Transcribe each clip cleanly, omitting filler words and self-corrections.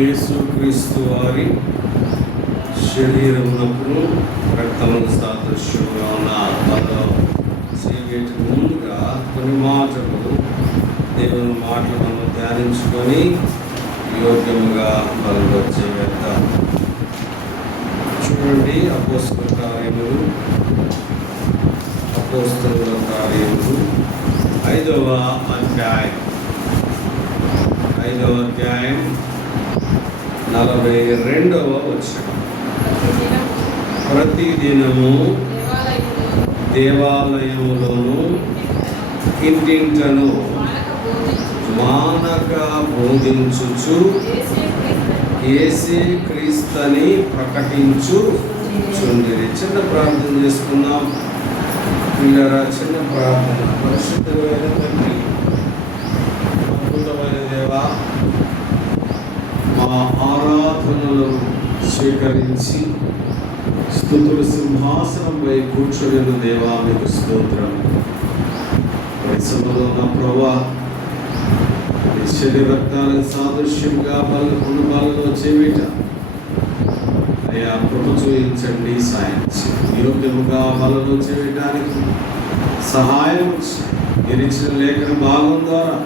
యేసుక్రీస్తు వారి శరీరమునకు రక్తమును సాదృశ్యంగా ఉన్న ఆత్మలో చేయటి ముందుగా కొన్ని మాటలు దేవుని మాటలను ధ్యానించుకొని యోగ్యముగా బలంలో చేద్దాం. చూడండి, అపోస్తలుల కార్యములు 5వ అధ్యాయం 42వ వచనం. ప్రతిదినము దేవాలయములోను ఇంటింటను మానక బోధించుచు యేసే క్రీస్తుని ప్రకటించుచుండిరి. చిన్న ప్రార్థన చేసుకుందాం పిల్లరా. చిన్న ప్రార్థన. పరిశుద్ధమైన తండ్రి, అద్భుతమైన దేవా, మా ఆరాధనలు స్వీకరించి స్తుతుల సింహాసనంపై కూర్చొని దేవా మీకు స్తోత్రం. పరిశ్రమలో ఉన్న ప్రభా, శరీర రక్తాలకు సాదృశ్యంగా బలలో చేవేట అయ్యా కృప చూపించండి, సాయం యోగ్యముగా బలలో చేయడానికి సహాయం ఇచ్చిన లేఖన భాగం ద్వారా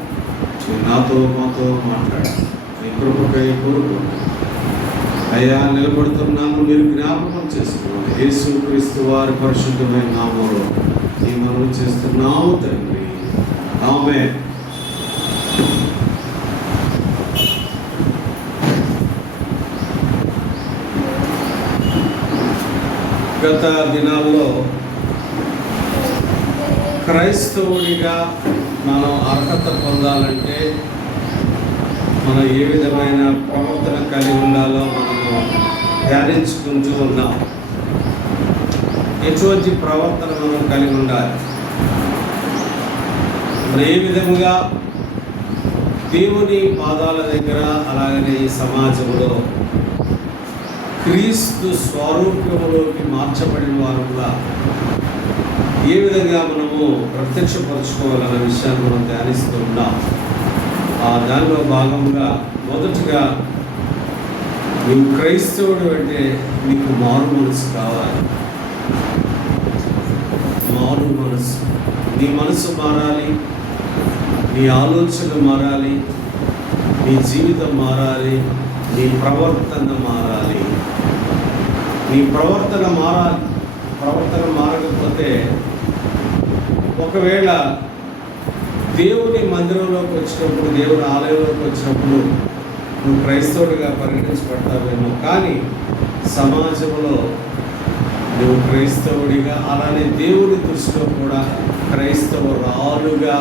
నాతో మాతో మాట్లాడాలి. మీ కృపకై కోరుకు అయ్యా నిలబడుతున్నాను, మీరు జ్ఞాపకం చేసుకోవాలి. యేసుక్రీస్తు వారి పరిశుద్ధమైన నామములో ఈ మనవి చేస్తున్నాము తండ్రి, ఆమేన్. గత దినాల్లో క్రైస్తవుడిగా మనం అర్హత పొందాలంటే మనం ఏ విధమైన ప్రవర్తన కలిగి ఉండాలో మనము ధ్యానించుకుంటూ ఉన్నాం. ఎటువంటి ప్రవర్తన మనం కలిగి ఉండాలి, ఏ విధముగా దేవుని పాదాల దగ్గర అలాగనే ఈ సమాజంలో క్రీస్తు స్వరూపంలోకి మార్చబడిన వారుగా ఏ విధంగా మనము ప్రత్యక్షపరచుకోవాలన్న విషయాన్ని మనం ధ్యానిస్తూ ఉన్నాం. దానిలో భాగంగా మొదటగా నువ్వు క్రైస్తవుడు అంటే నీకు మారు మనసు కావాలి. మారు మనసు, నీ మనసు మారాలి, నీ ఆలోచన మారాలి, నీ జీవితం మారాలి, నీ ప్రవర్తన మారాలి. నీ ప్రవర్తన మారాలి. ప్రవర్తన మారకపోతే ఒకవేళ దేవుని మందిరంలోకి వచ్చినప్పుడు, దేవుని ఆలయంలోకి వచ్చినప్పుడు నువ్వు క్రైస్తవుడిగా పరిగణించబడతావేమో, కానీ సమాజంలో నువ్వు క్రైస్తవుడిగా, అలానే దేవుని దృష్టిలో కూడా క్రైస్తవురాలుగా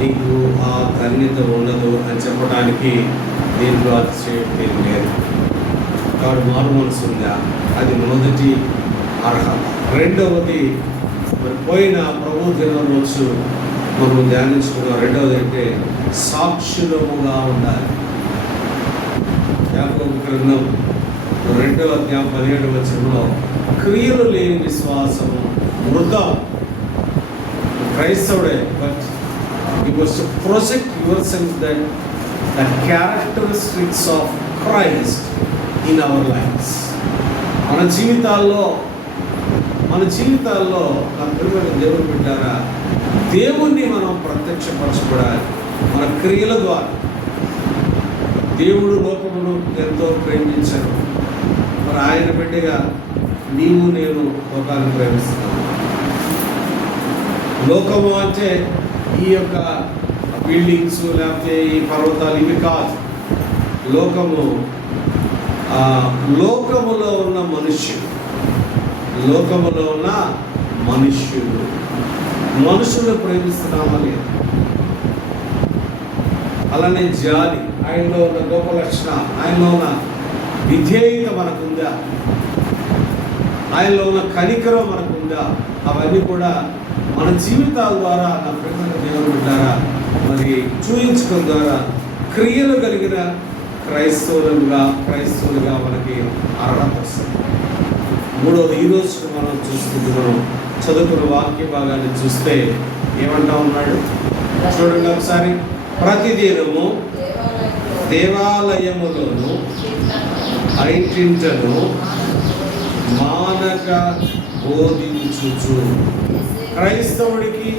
నీకు ఆ ధన్యత ఉండదు అని చెప్పడానికి దీంట్లో అతిశయోక్తి లేదు. కాబట్టి మారు మనసు ఉందా, అది మొదటి అర్హత. రెండవది, మరి పోయిన ప్రభు దినం రోజు మనం ధ్యానించుకున్నాం. రెండవది అంటే సాక్షులముగా ఉండాలి. యాకోబు గ్రంథం 2వ అధ్యాయం 17వ వచనంలో క్రియలు లేని విశ్వాసము వృధా. క్రైస్తవుడే, but you must project yourself that the characteristics of Christ in our lives. మన జీవితాల్లో నా ప్రియమైన దేవుని బిడ్డారా, దేవుణ్ణి మనం ప్రత్యక్షపరచబడాలి మన క్రియల ద్వారా. దేవుడు లోకమును ఎంతో ప్రేమించారు, మరి ఆయన బిడ్డగా నీవు నేను లోకాన్ని ప్రేమిస్తున్నాను. లోకము అంటే ఈ యొక్క బిల్డింగ్స్ లేకపోతే ఈ పర్వతాలు ఇవి కాదు. లోకములో ఉన్న మనుష్యుడు, మనుషులు ప్రేమిస్తున్నామా లేదు. అలానే జాలి, ఆయనలో ఉన్న గొప్ప లక్షణం, ఆయనలో ఉన్న విధేయత మనకుందా, ఆయనలో ఉన్న కనికరం మనకుందా, అవన్నీ కూడా మన జీవితాల ద్వారా నా ప్రేమ దేవుని ద్వారా మరి చూయించడం ద్వారా క్రియలు కలిగిన క్రైస్తవులుగా మనకి అర్హత వస్తుంది. మూడవది, ఈరోజు మనం చదువుకున్న వాక్య భాగాన్ని చూస్తే ఏమంటా ఉన్నాడు చూడండి ఒకసారి. ప్రతిదినము దేవాలయములోను ఐటింటను మానక బోధించుచు. క్రైస్తవుడికి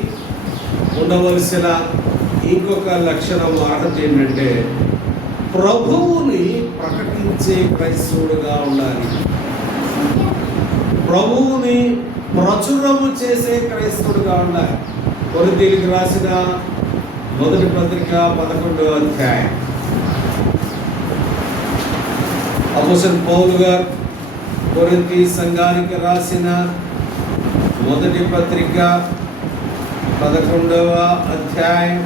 ఉండవలసిన ఇంకొక లక్షణం అర్హత ఏంటంటే ప్రభువుని ప్రకటించే క్రైస్తవుడుగా ఉండాలి. ప్రభువుని ప్రచురము చేసే క్రైస్తవుడుగా ఉండాలి. కొరింథీయులకు రాసిన మొదటి పత్రిక 11వ అధ్యాయం. అపోస్తలుడైన పౌలు గారు కొరింథీ సంఘానికి రాసిన మొదటి పత్రిక 11వ అధ్యాయం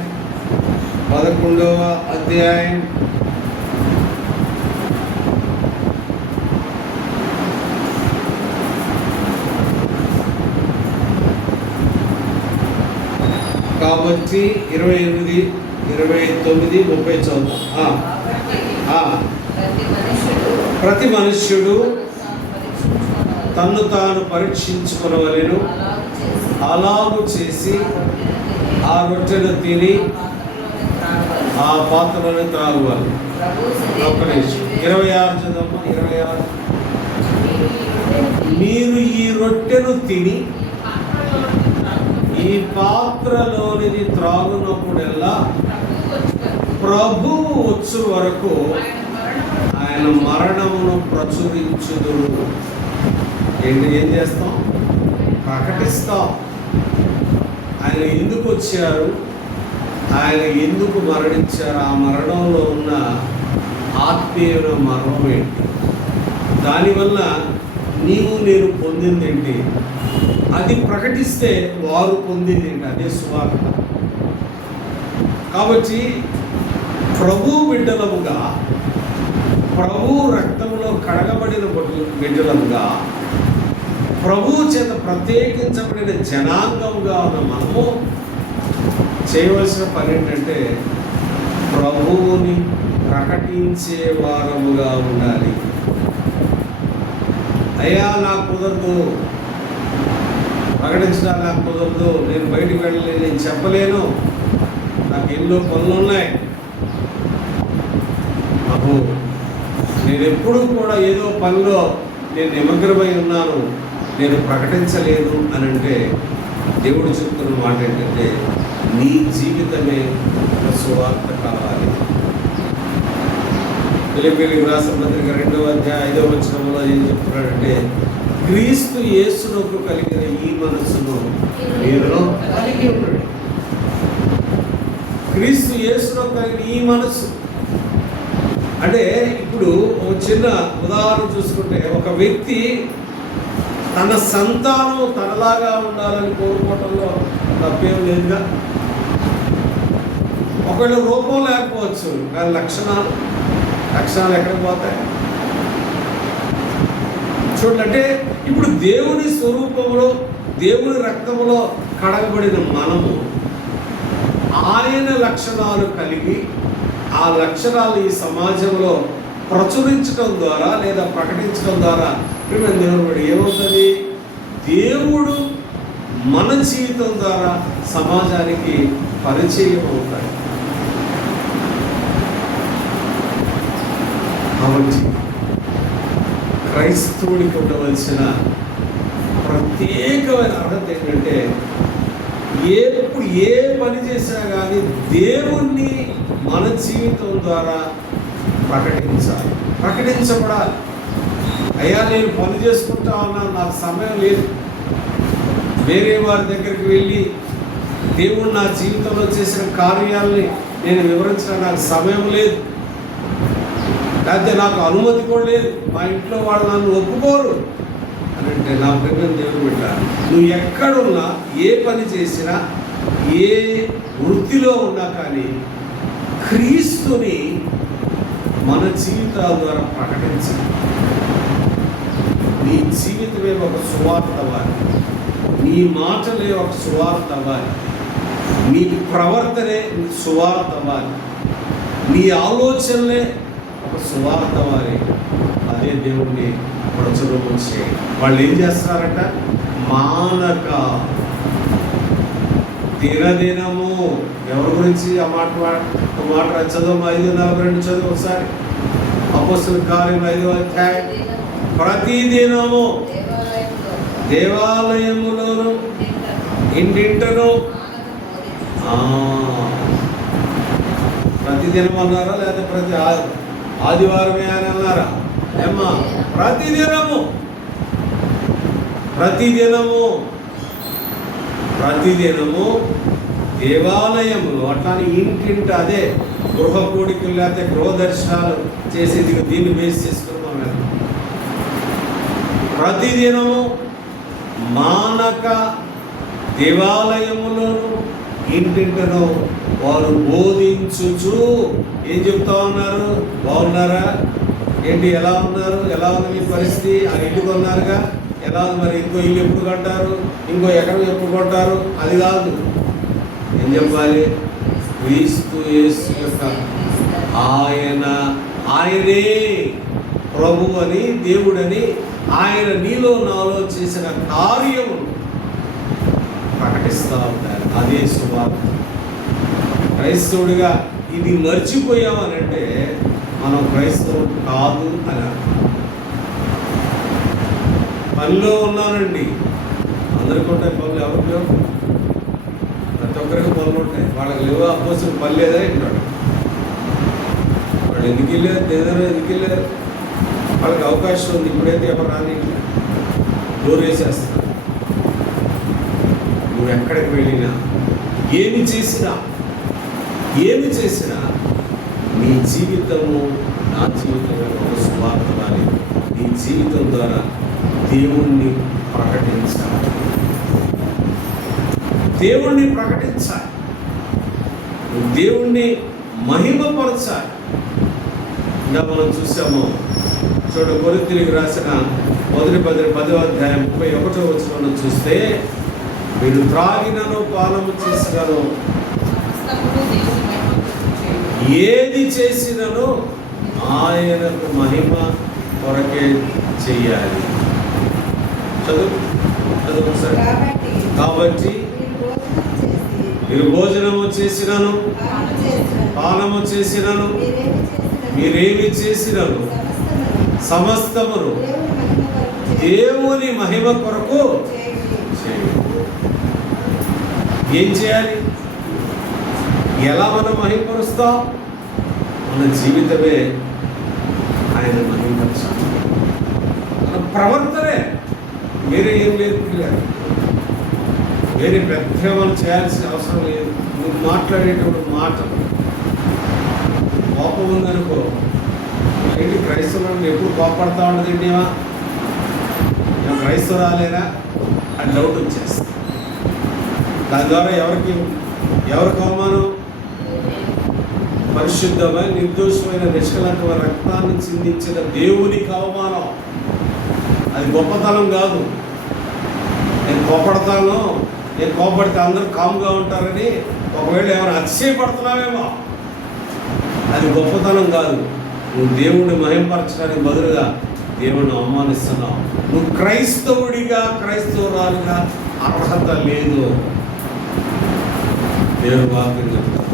కాబట్టి 28, 29, 30 చదువుతాం. ప్రతి మనుష్యుడు తన్ను తాను పరీక్షించుకొనవలెను. అలాగు చేసి ఆ రొట్టెను తిని ఆ పాత్రలను త్రాగువాలి. 26 చదవమ్మా. 26. మీరు ఈ రొట్టెను తిని ఈ పాత్రలోనిది త్రాగునప్పుడల్లా ప్రభువు వచ్చు వరకు ఆయన మరణమును ప్రచురించుదురు. ఏం చేస్తాం? ప్రకటిస్తాం. ఆయన ఎందుకు వచ్చారు, ఆయన ఎందుకు మరణించారు, ఆ మరణంలో ఉన్న ఆత్మీయ మరణం ఏంటి, దానివల్ల నీవు నేను పొందింది ఏంటి, అది ప్రకటిస్తే వారు పొందింది ఏంటి, అదే సువార్త. కాబట్టి ప్రభు బిడ్డలముగా, ప్రభు రక్తంలో కడగబడిన బిడ్డలముగా, ప్రభువు చేత ప్రత్యేకించబడిన జనాంగంగా ఉన్న మనము చేయవలసిన పని ఏంటంటే ప్రభువుని ప్రకటించే వారముగా ఉండాలి. అయ్యా నాకు కుదరదు, ప్రకటించడానికి నాకు కుదరదు, నేను బయటికి వెళ్ళలేను, నేను చెప్పలేను, నాకు ఎన్నో పనులు ఉన్నాయి, నాకు నేను ఎప్పుడూ కూడా ఏదో పనిలో నేను నిమగ్నమై ఉన్నాను, నేను ప్రకటించలేదు అని అంటే దేవుడు చెప్తున్న మాట ఏంటంటే నీ జీవితమే సువార్త కావాలి. ఫిలిప్పీయులకు రాసిన పత్రిక 2వ అధ్యాయం 5వ వచనంలో ఏం చెప్తున్నాడంటే క్రీస్తు యేసునకు కలిగిన ఈ మనస్సును మీలో కలిగి ఉన్నాడు. క్రీస్తు యేసునకు కలిగిన ఈ మనస్సు అంటే ఇప్పుడు ఒక చిన్న ఉదాహరణ చూసుకుంటే ఒక వ్యక్తి తన సంతానం తనలాగా ఉండాలని కోరుకోవటంలో తప్పేం లేదుగా. ఒకవేళ రూపం లేకపోవచ్చు కానీ లక్షణాలు ఎక్కడికి పోతాయి చూడండి. అంటే ఇప్పుడు దేవుని స్వరూపంలో, దేవుని రక్తంలో కడగబడిన మనము ఆయన లక్షణాలు కలిగి ఆ లక్షణాలు ఈ సమాజంలో ప్రచురించడం ద్వారా లేదా ప్రకటించడం ద్వారా దేవుడు ఏమవుతుంది, దేవుడు మన జీవితం ద్వారా సమాజానికి పరిచయం అవుతాడు. కాబట్టి క్రైస్తవుడికి ఉండవలసిన ప్రత్యేకమైన అర్హత ఏంటంటే ఎప్పుడు ఏ పని చేసినా కానీ దేవుణ్ణి మన జీవితం ద్వారా ప్రకటించబడాలి. అయ్యా నేను పని చేసుకుంటా ఉన్నా, నాకు సమయం లేదు, వేరే వారి దగ్గరికి వెళ్ళి దేవుడు నా జీవితంలో చేసిన కార్యాలని నేను వివరించడానికి నాకు సమయం లేదు, లేకపోతే నాకు అనుమతి కూడా లేదు, మా ఇంట్లో వాళ్ళు నన్ను ఒప్పుకోరు అని అంటే నా ప్రేమ దేవుడు బిడ్డ, నువ్వు ఎక్కడున్నా ఏ పని చేసినా ఏ వృత్తిలో ఉన్నా కానీ క్రీస్తుని మన జీవితాల ద్వారా ప్రకటించాలి. నీ జీవితమే ఒక సువార్త అవ్వాలి, నీ మాటలే ఒక సువార్త అవ్వాలి, నీ ప్రవర్తనే సువార్త అవ్వాలి, నీ ఆలోచనలే ఒక సువార్త అవ్వాలి. అదే దేవుణ్ణి ప్రచురం చేయాలి. వాళ్ళు ఏం చేస్తున్నారంట, మానక దినదినము. ఎవరి గురించి ఆ మాట చదువు 5:42 చదువు ఒకసారి. అపోస్తలుల కార్యం 5వ అధ్యాయం. ప్రతిదినము దేవాలయములోను ఇంటింటను. ప్రతిదినం అన్నారా లేదా ప్రతి ఆదివారమే అని అన్నారా? ఏమ్మా, ప్రతిదినము ప్రతిదినము ప్రతిదినము దేవాలయములు. అట్లానే ఇంటింట, అదే గృహ కూడికలు లేకపోతే గృహ దర్శనాలు చేసేది, దీన్ని బేస్ చేసుకున్నాం కదా. ప్రతిదినము మానక దేవాలయములను ఇంటింటను వారు బోధించుచు. ఏం చెప్తా ఉన్నారు? బాగున్నారా? ఏంటి, ఎలా ఉన్నారు? ఎలా ఉంది మీ పరిస్థితి? ఆ ఇల్లు కొన్నారుగా, ఎలా ఉంది? మరి ఇంకో ఇల్లు ఎప్పుడు కొంటారు? ఇంకో ఎకరం ఎప్పుడు కొంటారు? అది కాదు. ఏం చెప్పాలి? క్రీస్తు యేసు యొక్క ఆయనే ప్రభు అని, దేవుడని, ఆయన నీలో నాలో చేసిన కార్యము ప్రకటిస్తూ ఉంటారు. అదే సువార్త. క్రైస్తవుడిగా ఇది మర్చిపోయామనంటే మనం క్రైస్తవుడు కాదు అని అర్థం. పనిలో ఉన్నానండి, అందరికీ ఉంటాయి పనులు. ఎవరికి లేవు? ప్రతి ఒక్కరికి పనులు ఉంటాయి. వాళ్ళకి లేవు. అపోజిట్ పని లేదా ఇంటాడు. వాళ్ళు ఎందుకు వెళ్ళారు? లేదరో ఎందుకు వెళ్ళారు? వాళ్ళకి అవకాశం ఉంది. ఇప్పుడైతే ఎవరు రాని డోర్ వేసేస్తారు. నువ్వు ఎక్కడికి వెళ్ళినా, ఏమి చేసినా నీ జీవితము నా జీవితంలో ఒక సువార్త వారి. నీ జీవితం ద్వారా దేవుణ్ణి ప్రకటించాలి. దేవుణ్ణి మహిమపరచాలి. ఇంకా మనం చూసాము. చూడు, కొరింథీయులకు రాసిన 10వ అధ్యాయం 31వ వచనం చూస్తే, మీరు త్రాగినను పానము చేసినను ఏది చేసినను ఆయనకు మహిమ కొరకే చెయ్యాలి. చదువు సార్. కాబట్టి మీరు భోజనము చేసినను పానము చేసినను మీరేమి చేసినను సమస్తమును దేవుని మహిమ కొరకు చేయండి. ఏం చేయాలి? ఎలా మనం మహిమపరుస్తాం? మన జీవితమే ఆయన మహిమపరచాలి. మన ప్రవర్తనే. వేరే ఏం లేదు పిల్లలు. వేరే పెద్ద మనం చేయాల్సిన అవసరం లేదు. నువ్వు మాట్లాడేటప్పుడు మాట కోపం ఉందనుకో, ఏంటి క్రైస్తవులను ఎప్పుడు కోపడతా ఉండదండి, మేము క్రైస్తవురాలేనా అని డౌట్ వచ్చేస్తుంది. దాని ద్వారా ఎవరికి అవమానం? పరిశుద్ధమైన నిర్దోషమైన నిష్కలంకమైన రక్తాన్ని చిందించిన దేవునికి అవమానం. అది గొప్పతనం కాదు. నేను కోపడితే అందరూ కామ్గా ఉంటారని ఒకవేళ ఏమైనా అతిశయపడుతున్నావేమో, అది గొప్పతనం కాదు. నువ్వు దేవుడిని మహిమపరచడానికి బదులుగా దేవుడిని అవమానిస్తున్నావు. నువ్వు క్రైస్తవురాలుగా అర్హత లేదు. దేవుడు వాక్యం చెప్తాను,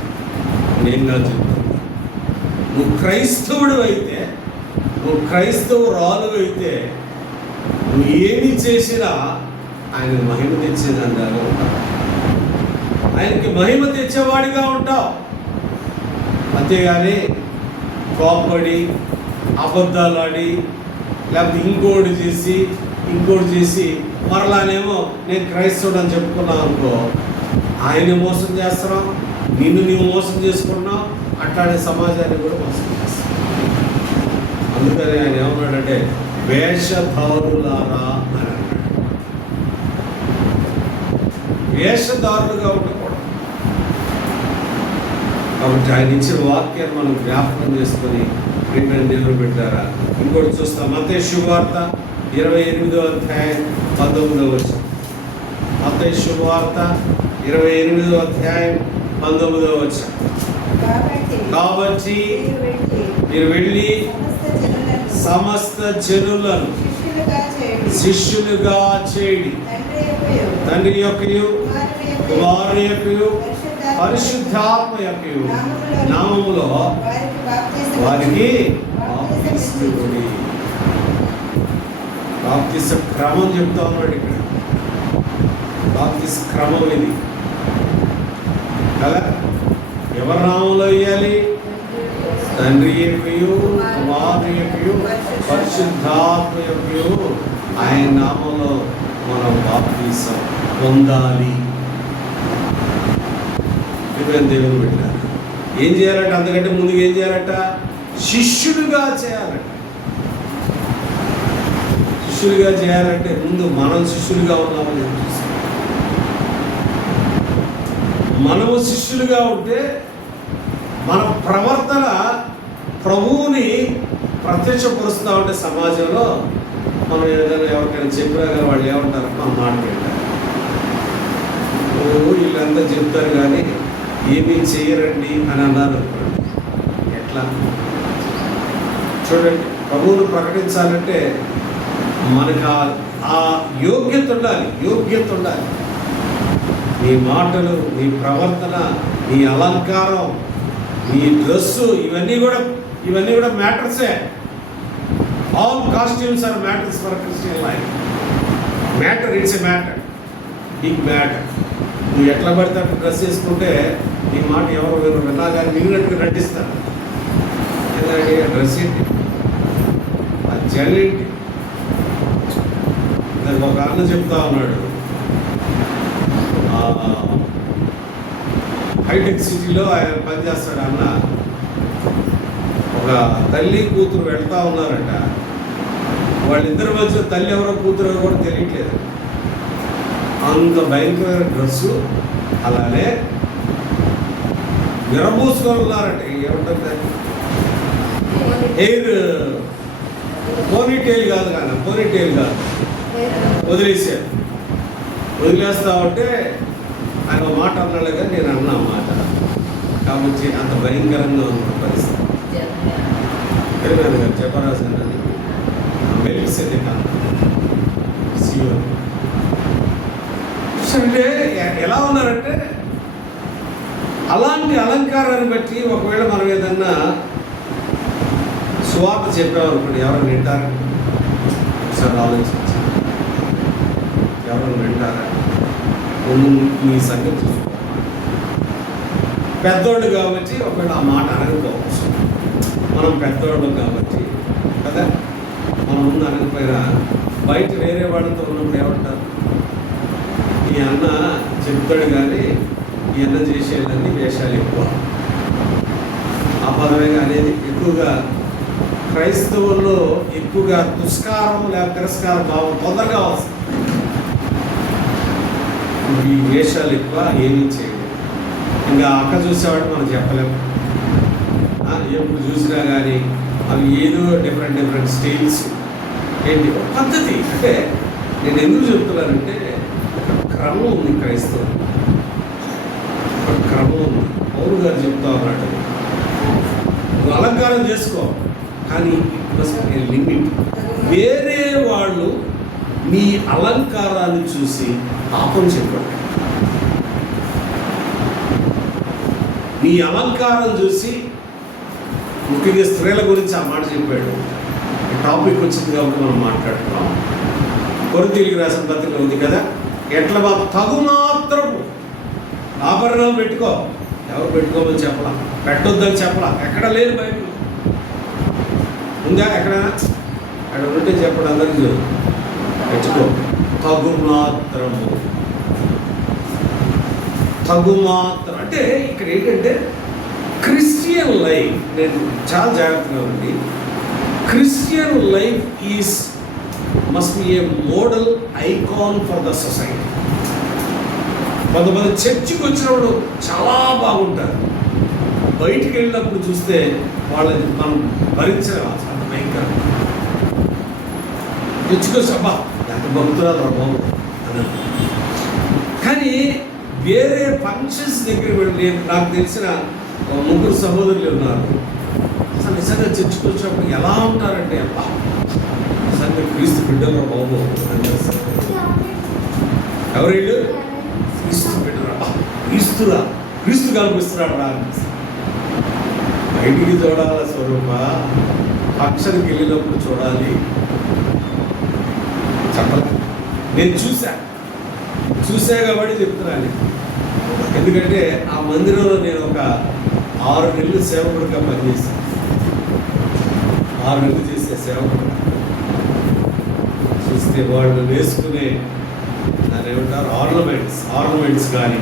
నేనుగా చెప్తాను. నువ్వు క్రైస్తవుడు అయితే, నువ్వు క్రైస్తవురాలు అయితే, నువ్వు ఏమి చేసినా ఆయన మహిమ తెచ్చేదానిగా ఉంటావు. ఆయనకి మహిమ తెచ్చేవాడిగా ఉంటావు. అంతేగాని కోపడి అబద్ధాలు ఆడి లేకపోతే ఇంకోటి చేసి మరలానేమో నేను క్రైస్తవుడు అని చెప్పుకున్నావు అనుకో, ఆయన మోసం చేస్తున్నావు, నిన్ను నీవు మోసం చేసుకున్నావు, అట్లాంటి సమాజాన్ని కూడా మోసం చేస్తావు. అందుకని ఆయన ఏమన్నాడంటే వేషధారులారా అని అన్నాడు. వేషధారులుగా ఉండకూడదు. కాబట్టి ఆయన ఇచ్చిన వాక్యాన్ని మనం జ్ఞాపకం చేసుకొని ప్రియమైన దేవుని బిడ్డలారా, ఇంకోటి చూస్తాం. మత్తయి శుభవార్త 28వ అధ్యాయం 19వ వచనం. మత్తయి శుభవార్త 28వ అధ్యాయం 19వ వచనం. కాబట్టి మీరు వెళ్ళి సమస్త జనులను శిష్యులుగా చేయుడి. తండ్రి యొక్కయు కుమారుని యొక్కయు పరిశుద్ధాత్మ యొక్కయు నామములో వారికి బాప్తిస్మమిచ్చుడి. బాప్తిస్మ క్రమం చెప్తా ఉన్నాడు ఇక్కడ. బాప్తిస్మ క్రమం ఇది కదా. ఎవరి నామంలో వేయాలి? తండ్రి యొక్కయు కుమారుని యొక్కయు పరిశుద్ధాత్మ యొక్కయు ఆయన నామంలో మనం బాప్తిసం పొందాలి. దేవుని పెట్టారు. ఏం చేయాలంట? అంతకంటే ముందుగా ఏం చేయాలంట? శిష్యులుగా చేయాలంట. శిష్యులుగా చేయాలంటే ముందు మనం శిష్యులుగా ఉన్నామని చూస్తాం. మనము శిష్యులుగా ఉంటే మన ప్రవర్తన ప్రభువుని ప్రత్యక్షపరుస్తూ ఉంటే సమాజంలో మనం ఏదైనా ఎవరికైనా చెప్పినా కానీ వాళ్ళు ఏమంటారు? మన మాట వింటారు. వీళ్ళంతా చెప్తారు కానీ ఏమీ చేయరండి అని అన్నారు అనుకోండి. ఎట్లా? చూడండి, ప్రభువును ప్రకటించాలంటే మనకు ఆ యోగ్యత ఉండాలి. యోగ్యత ఉండాలి. నీ మాటలు, నీ ప్రవర్తన, నీ అలంకారం, నీ డ్రెస్సు, ఇవన్నీ కూడా మ్యాటర్సే. All costumes are matters for Christian life. Matter, it's a matter, big matter. నువ్వు ఎట్లా పడితే అట్లా డ్రెస్ చేసుకుంటే నీ మాట ఎవరు విన్నా కానీ మిగిలినట్టుగా నటిస్తారు. ఎందుకంటే ఆ డ్రెస్ ఏంటి, ఆ జల్ ఏంటి? దానికి ఒక అన్న చెప్తా ఉన్నాడు, హైటెక్ సిటీలో ఆయన పనిచేస్తాడు అన్న. ఒక తల్లి కూతురు వెళ్తా ఉన్నారట. వాళ్ళిద్దరి మధ్య తల్లి ఎవరో కూతురు ఎవరో కూడా తెలియట్లేదు. అంత భయంకరమైన డ్రెస్సు, అలానే విరబూసుకొని ఉన్నారట. ఏమంటుంది? హెయిర్ పోనీటైల్ కాదు కానీ, పోనీటైల్ కాదు, వదిలేసారు. వదిలేస్తా ఉంటే ఆయన మాట అన్నాడు కానీ నేను అన్నా మాట. కాబట్టి అంత భయంకరంగా ఉన్న పరిస్థితి. గారు చెప్పరాజు మెలిసేది కాదు. అంటే ఎలా ఉన్నారంటే అలాంటి అలంకారాన్ని బట్టి ఒకవేళ మనం ఏదన్నా సువార్త చెప్పామనుకోండి, ఎవరైనా వింటారా? ఒకసారి ఆలోచించి, ఎవరైనా వింటారా? మీ సంగతి చూసుకోవాలి. పెద్దోళ్ళు కాబట్టి ఒకవేళ ఆ మాట అనకపోవచ్చు. మనం పెద్దోళ్ళు కాబట్టి కదా, మనం ముందు అనకపోయినా బయట వేరే వాళ్ళతో ఉన్నప్పుడు ఏమంటారు? ఈ అన్న చెప్తాడు కానీ ఈ అన్న చేసేదాన్ని వేషాలు ఎక్కువ. ఆ పదమే అనేది ఎక్కువగా క్రైస్తవుల్లో ఎక్కువగా దుష్కారం లేక తిరస్కార భావం తొందరగా వస్తుంది. ఈ వేషాలు ఎక్కువ, ఏమీ చేయలేదు. ఇంకా అక్క చూసేవాడు మనం చెప్పలేము. ఎప్పుడు చూసినా కానీ అవి ఏదో డిఫరెంట్ స్టైల్స్ ఏంటి పద్ధతి. అంటే నేను ఎందుకు చెప్తున్నానంటే క్రమం ఉంది క్రైస్తవం, ఒక క్రమం ఉంది. పౌరు గారు చెప్తా ఉన్నాడు, నువ్వు అలంకారం చేసుకో కానీ లిమిట్. వేరే వాళ్ళు నీ అలంకారాన్ని చూసి పాపం చెప్పండి. నీ అలంకారం చూసి, ముఖ్యంగా స్త్రీల గురించి ఆ మాట చెప్పాడు. ఈ టాపిక్ వచ్చింది కాబట్టి మనం మాట్లాడుతున్నాం. కొరింథీయులకు రాసిన పత్రిక ఉంది కదా, ఎట్లా తగు మాత్రం ఆభరణాలు పెట్టుకో. ఎవరు పెట్టుకోమని చెప్పలా, పెట్టొద్దని చెప్పలా. ఎక్కడ లేదు బైబిల్ ఉందా? ఎక్కడైనా అక్కడ ఉంటే చెప్పడం అందరికీ పెట్టుకో. తగు మాత్రము, తగు మాత్రం అంటే ఇక్కడ ఏంటంటే క్రిస్టియన్ లైఫ్, నేను చాలా జాగ్రత్తగా ఉంది. Christian life is must be A model icon for the society. కొంతమంది చర్చికి వచ్చినప్పుడు చాలా బాగుంటారు, బయటికి వెళ్ళినప్పుడు చూస్తే వాళ్ళని మనం భరించలేము. చాలా భయంకరం. చర్చికి వచ్చి అబ్బా ఎంత భక్తురాలు రా బాబు అన్నారు. కానీ వేరే ఫంక్షన్స్ దగ్గర వెళ్ళి, నాకు తెలిసిన 3 సహోదరులు ఉన్నారు. అసలు నిజంగా చర్చికి వచ్చినప్పుడు ఎలా ఉంటారంటే అబ్బా నిజంగా క్రీస్తు బిడ్డలు బాబు అనిపిస్తారు. ఎవరు వీళ్ళు? క్రీస్తు బిడ్డరా, క్రీస్తురా, క్రీస్తు కనిపిస్తున్నాడు రా అనిపిస్తారు. బయటికి చూడాల స్వరూప, ఫంక్షన్కి వెళ్ళినప్పుడు చూడాలి చెప్పలేదు. నేను చూసా కాబట్టి చెప్తున్నాను. ఎందుకంటే ఆ మందిరంలో నేను ఒక 6 నెలలు సేవకుడిగా పనిచేశాను. 6 నెలలు చేసే సేవకుడు చూస్తే వాళ్ళు వేసుకునే దాన్ని ఏమంటారు ఆర్నమెంట్స్ కానీ,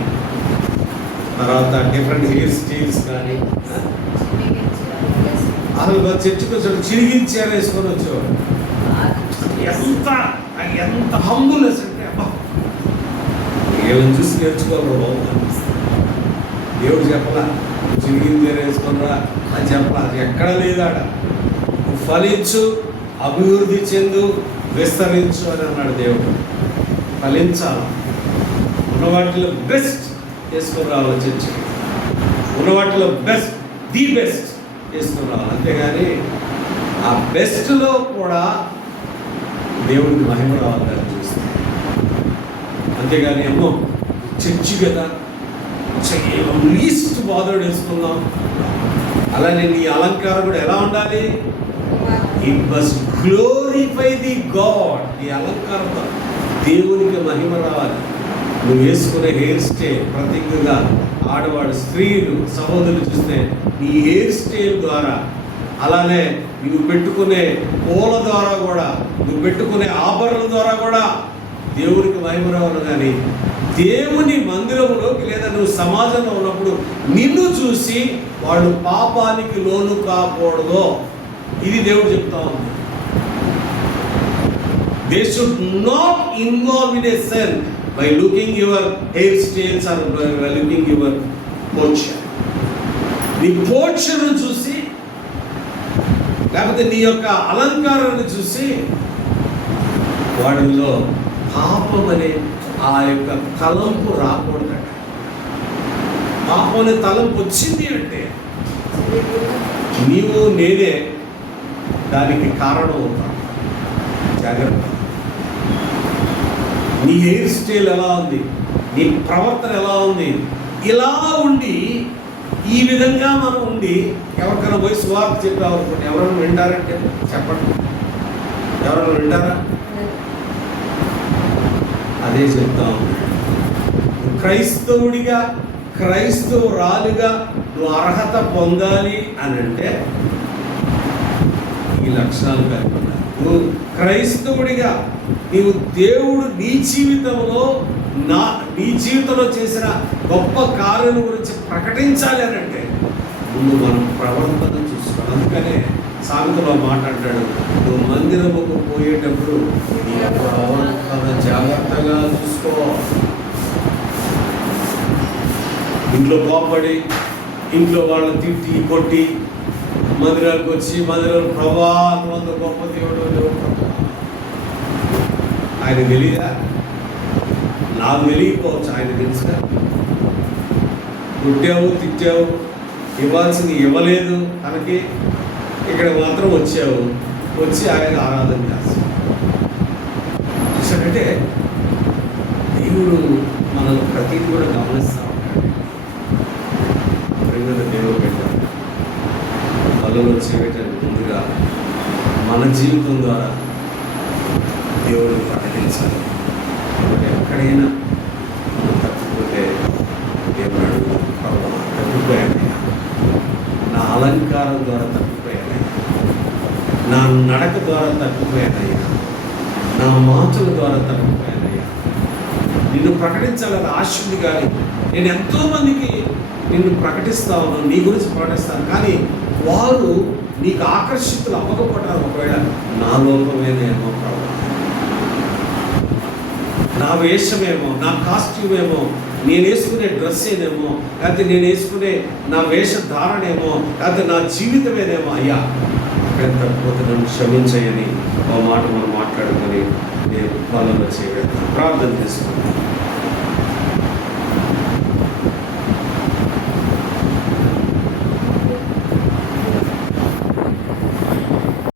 తర్వాత డిఫరెంట్ హెయిర్ స్టైల్స్ కానీ, అసలు చర్చికి వచ్చాడు చిరిగించారు వేసుకొని వచ్చేవాడు. ఎంత హంబుల్నెస్ అంటే అబ్బా, ఏమైనా చూసి నేర్చుకోవాలి బాబు అనిపిస్తుంది. దేవుడు చెప్పలా చిరిగించారు వేసుకున్నా అని చెప్పలా, అది ఎక్కడ లేదాడ. నువ్వు ఫలించు, అభివృద్ధి చెందు, విస్తరించు అని అన్నాడు దేవుడు. ఫలించాలి, ఉన్న వాటిలో బెస్ట్ చేసుకుని రావాలి, చర్చకి ఉన్న వాటిలో ది బెస్ట్ చేసుకుని రావాలి. అంతేగాని ఆ బెస్ట్లో కూడా దేవుడికి మహిమ రావాలని చూస్తాం. అంతేగాని అమ్మో చర్చి కదా లీస్ట్ బాధలు వేసుకుందాం. అలానే నీ అలంకారం కూడా ఎలా ఉండాలి? It must glorify the God. నీ అలంకారంతో దేవునికి మహిమ రావాలి. నువ్వు వేసుకునే హెయిర్ స్టైల్ ప్రత్యేకంగా ఆడవాడు, స్త్రీలు, సహోదరులు చూస్తే నీ హెయిర్ స్టైల్ ద్వారా, అలానే నువ్వు పెట్టుకునే పూల ద్వారా కూడా, నువ్వు పెట్టుకునే ఆభరణల ద్వారా కూడా దేవునికి మహిమ రావాలి. కానీ దేవుని మందిరంలోకి లేదా నువ్వు సమాజంలో ఉన్నప్పుడు నిన్ను చూసి వాళ్ళు పాపానికి లోను కాకూడదు. ఇది దేవుడు చెప్తా ఉంది. They should not involve in a sin by looking your hairstyles or by looking your posture. నీ పోర్చర్ను చూసి, లేకపోతే నీ యొక్క అలంకారాన్ని చూసి వాడిలో పాపం అనే ఆ యొక్క తలంపు రాకూడదట. పాపం అనే తలంపు వచ్చింది అంటే నీవు నేనే దానికి కారణం అవుతాను. జాగ్రత్త. నీ హెయిర్ స్టైల్ ఎలా ఉంది, నీ ప్రవర్తన ఎలా ఉంది, ఇలా ఉండి ఈ విధంగా మనం ఉండి ఎవరికైనా పోయి సువార్త చెప్పామనుకోండి, ఎవరైనా వింటారంటే చెప్పండి, ఎవరైనా వింటారా? అదే చెప్తాం. క్రైస్తవుడిగా, క్రైస్తవురాలుగా నువ్వు అర్హత పొందాలి అని అంటే ఈ లక్షణాలు కలిగి ఉండాలి. నువ్వు క్రైస్తవుడిగా నీవు దేవుడు నీ జీవితంలో చేసిన గొప్ప కార్యం గురించి ప్రకటించాలి అని అంటే ముందు మనం ప్రవర్తన చూసుకోవాలి. అందుకనే సామెతలో మాట్లాడాడు, నువ్వు మందిరముకు పోయేటప్పుడు నీ ప్రవర్తన జాగ్రత్తగా చూసుకో. ఇంట్లో కోపడి, ఇంట్లో వాళ్ళని తిట్టి కొట్టి మందిరాలకు వచ్చి మందిరాలు ప్రభా అంత గొప్ప దేవుడు ఆయన తెలియదా? నాకు తెలియకపోవచ్చు, ఆయన తెలుసుగా. కొట్టావు, తిట్టావు, ఇవ్వాల్సింది ఇవ్వలేదు తనకి, ఇక్కడ మాత్రం వచ్చావు, వచ్చి ఆయన ఆరాధన చేస్తావు. చూసాడంటే దేవుడు మనం ప్రతిదీ కూడా గమనిస్తూ ఉంటాడు. దేవుడు పెట్టాడు కళ్ళలో చేయటానికి ముందుగా మన జీవితం ద్వారా దేవుడు ప్రకటించాలి. ఎక్కడైనా తప్పిపోతే దేవుడు అడుగుతాడు, తప్పిపోయాడయ్యా, నా అలంకారం ద్వారా తప్పిపోయాడయ్యా, నా నడక ద్వారా తప్పిపోయాడయ్యా, నా మాటల ద్వారా తప్పిపోయాడయ్యా, నిన్ను ప్రకటించాలని ఆశ ఉంది. కానీ నేను ఎంతోమందికి నిన్ను ప్రకటిస్తాను, నీ గురించి ప్రకటిస్తాను, కానీ వారు నీకు ఆకర్షితులు అవ్వకపోవటారు. ఒకవేళ నా లోపమేనేమో ప్రభు, నా వేషమేమో, నా కాస్ట్యూమ్ ఏమో, నేను వేసుకునే డ్రెస్ ఏనేమో, లేకపోతే నేను వేసుకునే నా వేషధారణేమో, లేకపోతే నా జీవితమేనేమో. అయ్యా ఇక్కడ తప్పిపోతే నన్ను క్షమించయని ఒక మాట మనం మాట్లాడుకొని నేను వాళ్ళలో చేయగలుగుతాను. ప్రార్థన చేసుకుంటాను.